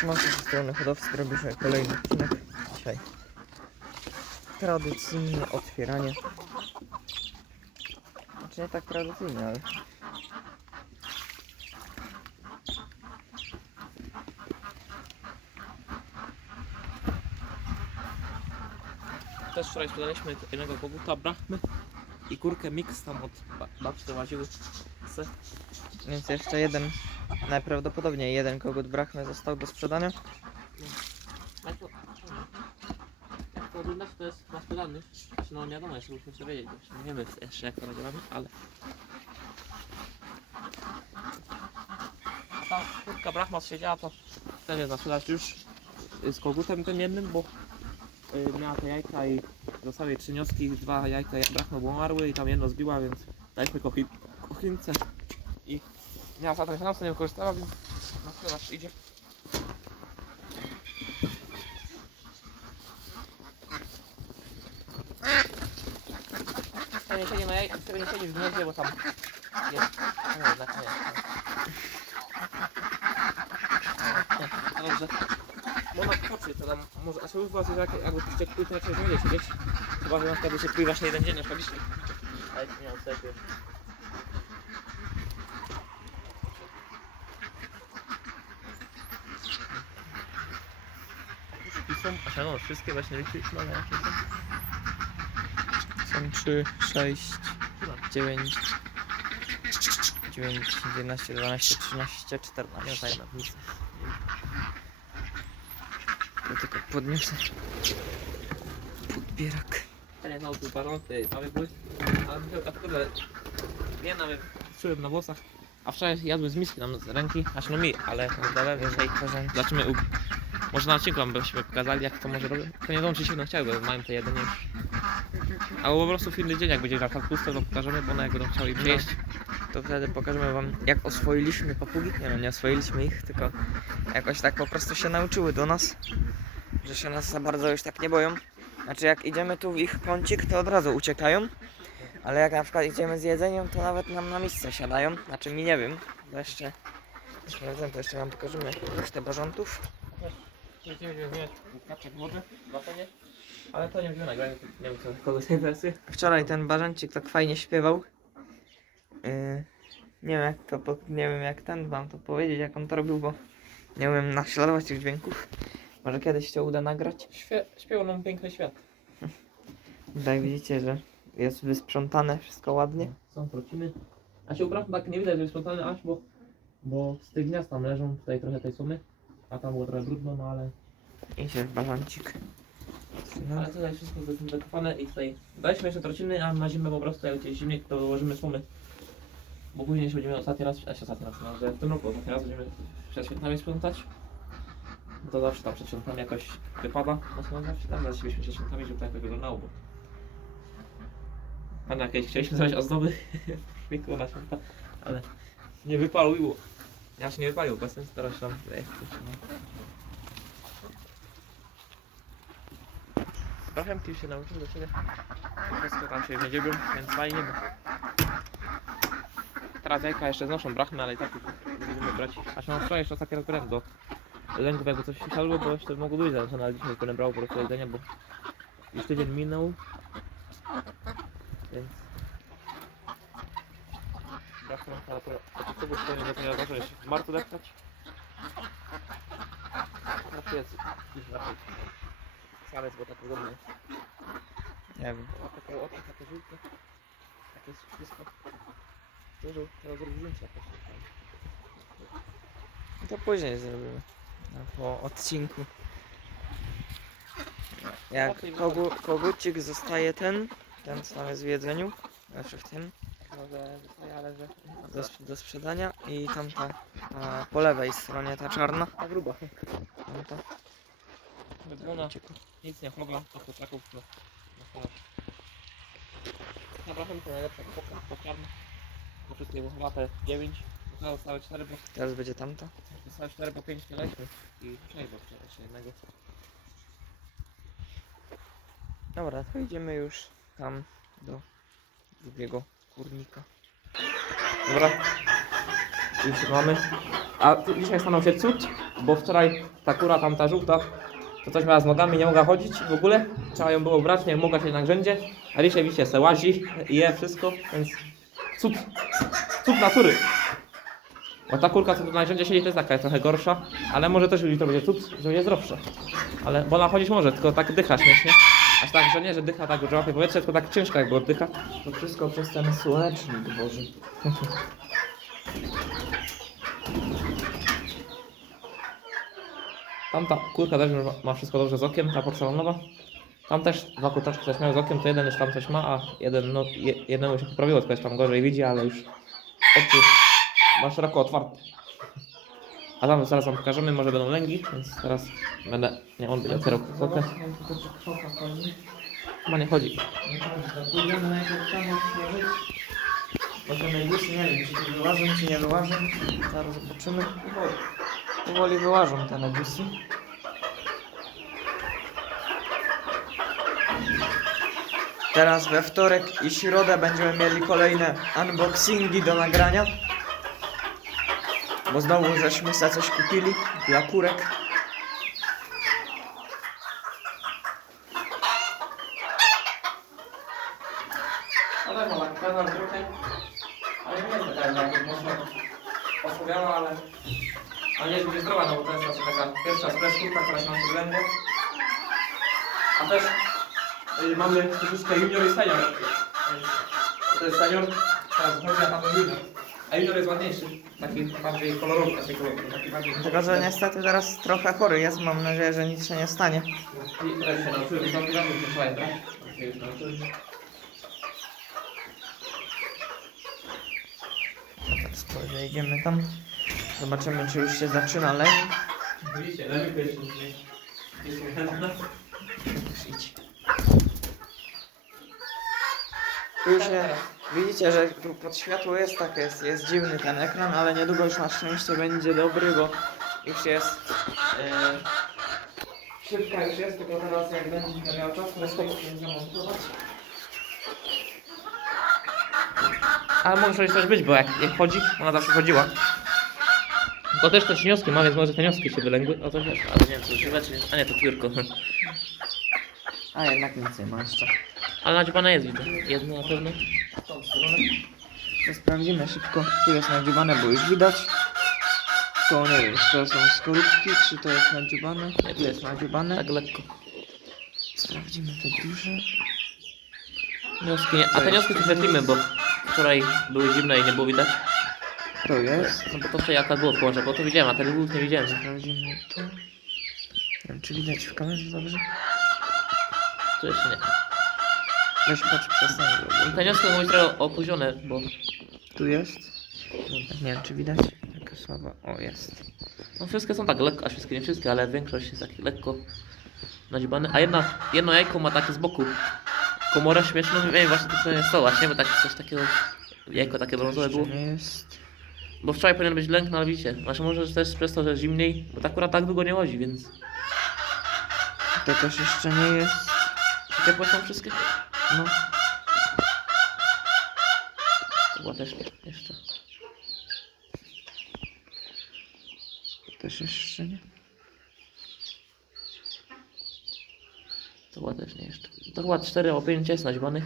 Szymonko ze strony hodowcy robi sobie kolejny odcinek. Dzisiaj tradycyjne otwieranie. Znaczy nie tak tradycyjne, ale Też wczoraj sprzedaliśmy jednego koguta Brahmy i kurkę mix tam od ba- babci dołaziły. Więc jeszcze jeden, najprawdopodobniej jeden kogut brachmy został do sprzedania. To, jak to oglądać, to jest na sprzedany. Znaczy, no nie wiadomo, jeszcze musimy sobie wiedzieć. Nie wiemy jeszcze jak to nadziałamy, ale... A ta kurka Brahma siedziała to też jest już z kogutem tym jednym, bo y, miała te jajka i zostały trzy wnioski, dwa jajka Brahma umarły i tam jedno zbiła, więc daliśmy kochi, kochince miała ten finans, nie wykorzystała, więc na sprzedaż idzie. To nie siedzi na jaj, nie siedzi w gnieździe, bo tam jest. No nie, jednak nie. Nie, dobrze. Można popatrzeć, to tam może, a sobie was jak, jakby puszczę kół, to raczej nie będzie siedzieć. Chyba, że na przykład się krój właśnie jeden dzień na przykład dzisiaj. Ale to miał sobie. Są, a no, wszystkie właśnie liczyliśmy, ale jakie są? Są 3, 6, Chyba. 9, 9, 11, 12, 13, 14. Nie zajmę, nic. To tylko podniosę podbierak. Ja nie znam tu parąty, mamy były, ale a kurde, nie nawet czułem na włosach. A wczoraj jadłem z miski tam z ręki, aż no mi, ale dałem dzisiaj. Korzeń. Zobaczymy, u... może na odcinku wam byśmy pokazali jak to może robić. To nie wiem czy się będą chciały, bo mają te jedzenie już. Albo po prostu w inny dzień, jak będzie na puste, to pokażemy, bo one jak będą chciały No. przyjeść. To wtedy pokażemy wam jak oswoiliśmy papugi. Nie no, nie oswoiliśmy ich, tylko jakoś tak po prostu się nauczyły do nas. Że się nas za bardzo już tak nie boją. Znaczy jak idziemy tu w ich kącik, to od razu uciekają. Ale jak na przykład idziemy z jedzeniem, to nawet nam na miejsce siadają. Znaczy mi nie wiem, bo jeszcze sprawdzę, to jeszcze wam pokażemy resztę barzątów. Kaczek wody. Ale to nie będziemy nagrać, nie wiem co nie interesuje. Wczoraj ten barzącik tak fajnie śpiewał. Yy, nie wiem jak to, po- nie wiem jak ten wam to powiedzieć, jak on to robił, bo nie umiem naśladować tych dźwięków. Może kiedyś się uda nagrać. Śpie śpiewał nam piękny świat. Tutaj widzicie, że jest wysprzątane, wszystko ładnie. Są trociny. A się upraw tak nie widać, że jest sprzątany aż, bo, bo z tych gniazd tam leżą, tutaj trochę tej sumy. A tam było trochę brudno, no ale, I się barzącik. No, ale tutaj wszystko jest zakopane i tutaj daliśmy jeszcze trociny, a na zimę po prostu jak będzie zimniej, to dołożymy sumy. Bo później jeszcze będziemy ostatni raz, a się ostatni raz, no, że w tym roku ostatni raz będziemy przed świętami sprzątać. No To zawsze tam przed świętami jakoś wypada, mocno zawsze tam zaczęliśmy przed świętami, żeby to jakoś wyglądało, bo Pan jakieś chcieliśmy zrobić ozdoby w na święta, ale nie wypaliło. Ja się nie wypalił, się tam ej, kurczę, no. Trochę już się nauczył do siebie. Wszystko tam się nie dziebią, więc fajnie, bo teraz jajka jeszcze znoszą brachmy, ale i tak będziemy brać. A się mam wczoraj jeszcze ostatni raz do lęków jakby coś siadło, bo jeszcze mogło być zależone, ale dzisiaj będę brał po prostu jedzenie, bo już tydzień minął. Więc... Ale to to co było to nie do tego, że w marcu deptać. Na jest już raczej. Salec, bo tak podobny. nie wiem. Ma takie oczy, takie żółte. Takie wszystko. Dużo, trzeba zrobić zdjęcie jakoś. To później zrobimy. No, po odcinku. Jak kogu, kogucik zostaje ten, ten co tam jest w jedzeniu, znaczy w tym, Ale że... do, sp- do sprzedania i tamta ta po lewej stronie ta czarna. Ta gruba. Tamta. Ona nic nie chowa, to chłopaków no Naprawdę to najlepsze chłopak, po czarno. Bo wszystkie wychowate 9. Teraz zostały 4, bo Teraz będzie tamta. zostały 4 po 5 mieliśmy. I 6 bo wczoraj jeszcze jednego. Dobra, to idziemy już tam do drugiego kurnika. Dobra. Już mamy. A dzisiaj stanął się cud, bo wczoraj ta kura tam ta żółta, to coś miała z nogami, nie mogła chodzić w ogóle. Trzeba ją było brać, nie mogła się na grzędzie. A dzisiaj widzicie, se łazi, je wszystko, więc cud, cud natury. Bo ta kurka, co tu na grzędzie siedzi, to jest taka trochę gorsza, ale może też jutro będzie cud, że będzie zdrowsza. Ale, bo ona chodzić może, tylko tak dycha śmiesznie. Aż tak, że nie, że dycha tak, że łapie powietrze, tylko tak ciężko jakby oddycha. To wszystko przez ten słonecznik Boży. Tamta kurka też ma wszystko dobrze z okiem, ta porcelanowa. Tam też dwa kurczaczki coś mają z okiem, to jeden już tam coś ma, a jeden, no, je, jednemu się poprawiło, jest tam gorzej widzi, ale już oczy ma szeroko otwarte. A tam zaraz wam pokażemy, może będą lęgi, więc teraz będę, nie on będzie otwierał kokotę. Chyba nie chodzi. Pójdziemy najpierw tam otworzyć. Potem najbliższy, nie wiem, czy tu wyłażą, czy nie wyłażą. Zaraz zobaczymy. Powoli wyłażą te nebusy. Teraz we wtorek i środę będziemy mieli kolejne unboxingi do nagrania. Bo znowu żeśmy sobie coś kupili dla kurek. No tak, kanał trochę, ale nie jest taka jak mocno ale, ale nie jest będzie no bo to jest taka pierwsza spreszkurka, która się wygląda. A też y, mamy troszeczkę junior i senior. To jest senior, teraz chodzi, a tam. A junior jest ładniejszy, taki bardziej kolorowy, taki kolorowy, taki bardziej... Tylko, że niestety teraz trochę chory jest. Mam nadzieję, że nic się nie stanie. I też się nauczyłem, tam razy już trzeba brać. Się już nauczyłem. Teraz podejdziemy tam. Zobaczymy, czy już się zaczyna leń. Widzicie, lepiej jeszcze nie jest. Już idź. Już się, widzicie, że tu pod światło jest tak, jest, jest dziwny ten ekran, ale niedługo już na szczęście będzie dobry, bo już jest e, szybka już jest, tylko teraz jak będzie miał czas, to sobie będziemy montować. Ale może coś być, bo jak, jak chodzi, ona zawsze chodziła. To też te cienioski ma, więc może te nioski się wylęgły. O to wiesz, ale nie wiem, co używać, czy. A nie, to piórko. A jednak nic nie ma jeszcze. Ale nadziwane jest, widzę. Jedno na pewno. Tą stronę. To sprawdzimy szybko. Tu jest nadziwane, bo już widać. To nie wiem, czy to są skorupki, czy to jest nadziubane. Nie, Tu jest nadziubane. Tak lekko. Sprawdzimy te duże. Nioski nie. A te nioski to świetlimy, bo wczoraj były zimne i nie było widać. To jest. No bo to wczoraj akurat było w kolorze, bo to widziałem, a te lwów nie widziałem. Sprawdzimy to. Nie wiem, czy widać w kamerze dobrze. Tu jeszcze nie. Weź patrz przez ten. Te nioski mogą być trochę opóźnione, bo Tu jest. Nie wiem, czy widać. Taka słaba. O, jest. no wszystkie są tak lekko, a wszystkie nie wszystkie, ale większość jest tak lekko nadziebane. A jedna, jedno jajko ma takie z boku komorę śmieszną, nie wiem właśnie to jest to właśnie, bo tak coś takiego jajko takie brązowe było. nie jest. Bo wczoraj powinien być lęk, no ale widzicie, znaczy może też przez to, że zimniej, bo tak akurat tak długo nie chodzi, więc To też jeszcze nie jest. ciepłe są wszystkie. No. Chyba też nie, jeszcze. Też jeszcze nie. To chyba też nie jeszcze. To chyba 4 albo 5 jest naćbanych.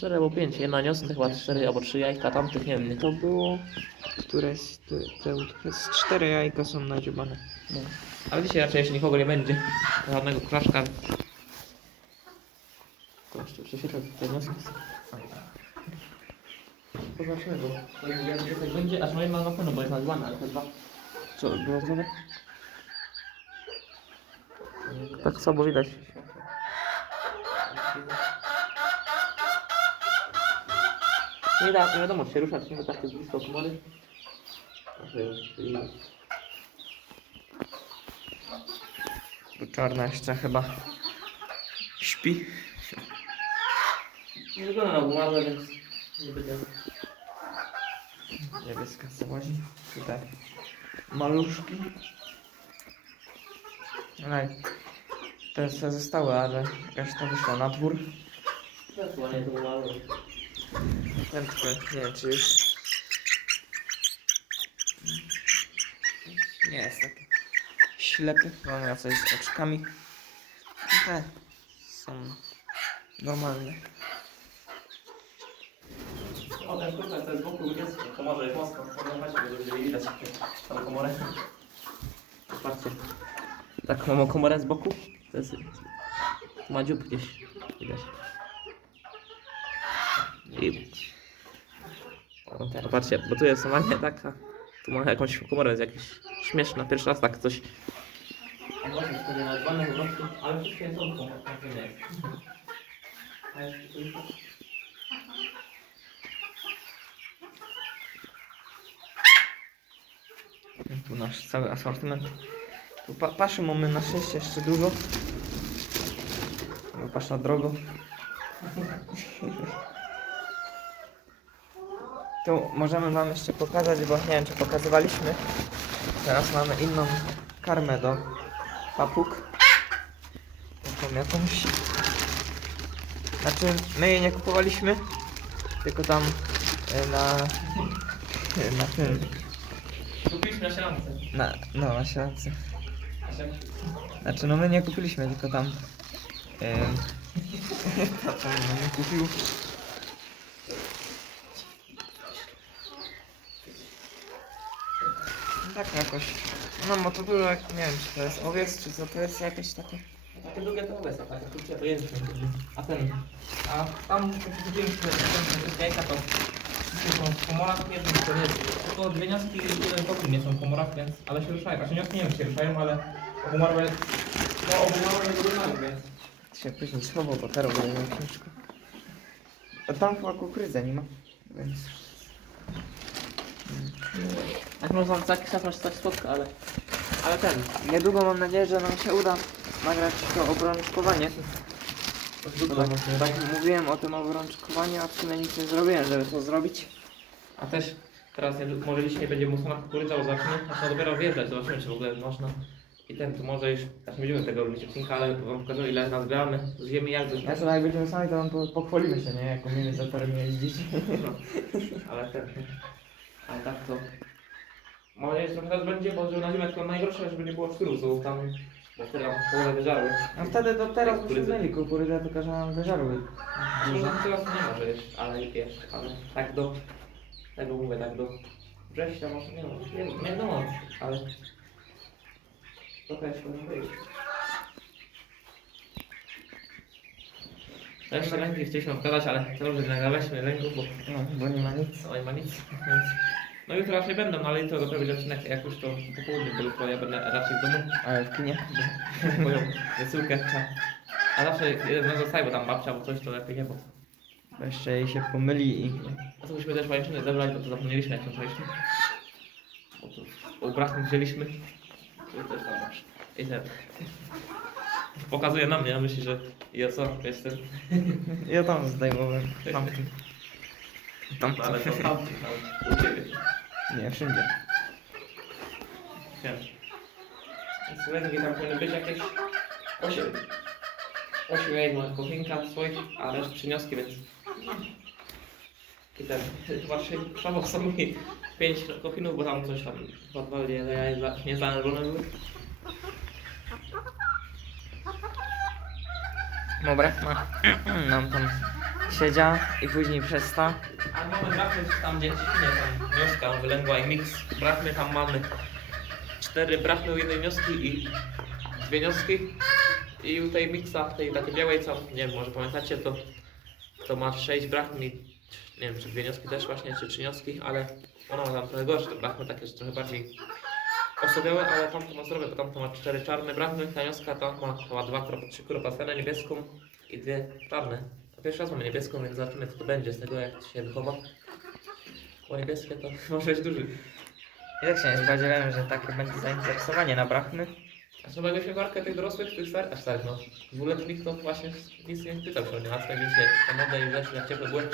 Cztery albo pięć, jedna niosna to chyba cztery albo trzy jajka, tamtych nie wiem. To było. Któreś. Te, te, te z cztery jajka są nadziubane. No. Ale dzisiaj raczej jeszcze nikogo nie będzie. Żadnego kraszka. Jeszcze prześwietlę tutaj wnioski. Zobaczymy, bo to jak tak będzie, aż moje ma na pewno, bo jest nazwane, ale te dwa. Co, brązowe? Tak słabo widać. Nie da, nie wiadomo, czy się ruszać, nie bo tak blisko komory. Tu czarna jeszcze chyba. Śpi. Nie wygląda na umarłe, więc nie będę. Niebieska co łazi. Tutaj. Maluszki. Ale te zostały, ale reszta wyszła na dwór. Też ładnie to umarłe. Tylko, nie wiem czy już... Nie jest taki ślepy, mam ja coś z oczkami. Te są normalne. O, ten kurczak to jest boku jest, to może jest mocno, podglądajcie, żeby będzie widać tą komorę. Patrzcie, tak mamy komorę z boku, to jest, ma dziób gdzieś, widać. I... O, patrzcie, bo tu jest normalnie taka, tu ma jakąś komorę, jest jakieś śmieszna, pierwszy raz tak coś. Ale komorą, tak nie jest. A jeszcze tu nasz cały asortyment. Tu pa paszy mamy na szczęście jeszcze dużo. Bo Pasza drogo. Tu możemy wam jeszcze pokazać, bo nie wiem czy pokazywaliśmy. Teraz mamy inną karmę do papug. Taką jakąś. Znaczy my jej nie kupowaliśmy, tylko tam e, na, na tym, Kupiliśmy na sielance. na, no na siatce. Znaczy no my nie kupiliśmy, tylko tam em, tata nam kupił. Tak jakoś. No bo to było jak, nie wiem czy to jest owiec, czy co to jest jakieś takie. Takie drugie to takie krótkie to jedliśmy. A ten, a tam kupiliśmy ten jajka to wszystkie są w komorach, jednym to nie jest. Tylko dwie wnioski i jeden pokój nie są w komorach, więc, ale się ruszają. Znaczy wnioski nie wiem czy się ruszają, ale obumarłe, no obumarłe nie wyglądają, więc. się później schował, bo teraz będę miał. A tam chyba kukurydza nie ma, więc... Jak można tak szafnąć tak spotka, ale... Ale ten, Niedługo mam nadzieję, że nam się uda nagrać to obrączkowanie. Bo tak, tak mówiłem o tym obrączkowaniu, a w sumie nic nie zrobiłem, żeby to zrobić. A też teraz nie, może dzisiaj będzie musona kukurydza, bo zobaczymy, można dopiero wjeżdżać, zobaczymy czy w ogóle można. I ten, tu może już, znaczy nie będziemy tego robić odcinka, ale wam pokażę ile nazbieramy, zjemy jak. Ja sobie jak będziemy sami, to wam po- pochwalimy się, nie? Jak umiemy za torem jeździć. No, ale ten, ale tak to... Mam nadzieję, że trochę teraz będzie, bo żeby na zimę tylko najgorsze, żeby nie było szturusów tam, bo wtedy nam połowę wyżarły. A wtedy do teraz Kukurydzy. byśmy mieli kukurydzę, tylko że nam wyżarły. Może teraz nie może jeszcze, ale jeszcze, ale tak do, tego mówię, tak do września może, nie no, nie, nie wiadomo, ale trochę jeszcze może być. Jeszcze ręki chcieliśmy pokazać, ale to dobrze, że nagraliśmy ręków, bo No, bo nie ma nic. no nie ma nic, więc... No jutro raczej będą, no ale jutro dopiero będzie odcinek, jak już to po południu, bo jutro ja będę raczej w domu, Ale w kinie. bo moją wysyłkę trzeba. A zawsze jeden z nas zostaje, bo tam babcia, bo coś to lepiej nie, bo Bo jeszcze jej się pomyli i... A to byśmy też pajęczyny zebrać, bo to zapomnieliśmy jak zaczęliśmy. Bo to ubratnik wzięliśmy. To też tam masz. I ten. Pokazuje na mnie, a myśli, że ja co, jestem. Ja tam zdejmowałem. Tam. Tam. Ale to tam, tam, u ciebie. Nie, wszędzie. Wiem. Więc lęgi tam powinny być jakieś 8. 8 jajek ma kochinka swoich, a resztę przynioski, więc... I ten, chyba trzeba są mi 5 kochinów, bo tam coś tam, dwa, dwa jaja niezależone były. Dobra, no. Nam tam siedział i później przestał. Mamy brachmy tam gdzie świnie, tam wnioska wylęgła i miks. Brachmy tam mamy cztery brachmy u jednej wnioski i dwie wnioski. I u tej miksa, tej takiej białej, co nie wiem, może pamiętacie, to, to ma sześć brachmy i nie wiem, czy dwie wnioski też właśnie, czy trzy wnioski, ale ona ma tam trochę gorsze, brachmy takie, że trochę bardziej osobiałe, ale tamto ma zdrowe, bo tamto ma cztery czarne brachmy, ta wnioska ta ma, ma dwa, trzy kropasenę niebieską i dwie czarne. To pierwszy raz mamy niebieską, więc zobaczymy co to będzie z tego, jak się wychowa. Bo niebieskie to może być duży. I tak się nie spodziewałem, że takie będzie zainteresowanie na brachmy. A co jakbyśmy walkę tych dorosłych, tych starych, a starych no, dwuletnich, to właśnie nic nie pytał się o nie, a tak się samochód i rzeczy na ciepłe były.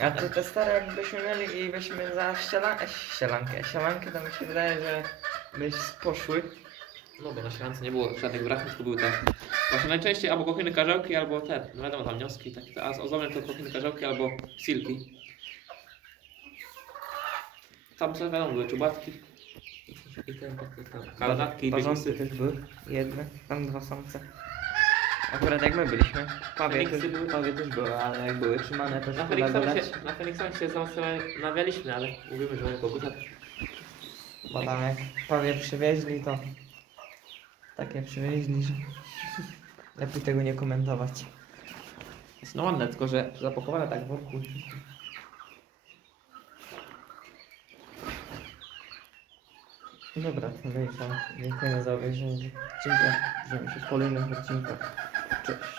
A to te stare jakbyśmy mieli i byśmy za ściela... ścielankę, ścielankę to mi się wydaje, że byś poszły. No bo na śmiance nie było żadnych braków, tylko były te. Właśnie najczęściej albo kochiny karzełki, albo te, no wiadomo tam wnioski, takie, a z ozdobne to kochiny karzełki albo silki. Tam co wiadomo, były czubatki. I te, kalanatki i Parzątki biegisy. też były. Jedne, tam dwa samce. Akurat jak my byliśmy. Pawie też, były. pawie też były, ale jak były trzymane to Na gadać. się, na Feniksa się zamawialiśmy, ale mówimy, że mamy koguta. Bo tam jak pawie przywieźli to... Takie przywieźli, że... Lepiej tego nie komentować. Jest no ładne, tylko że zapakowane tak wokół. Dobra, to Dziękujemy za obejrzenie odcinka. Widzimy się w kolejnych odcinkach. Cześć.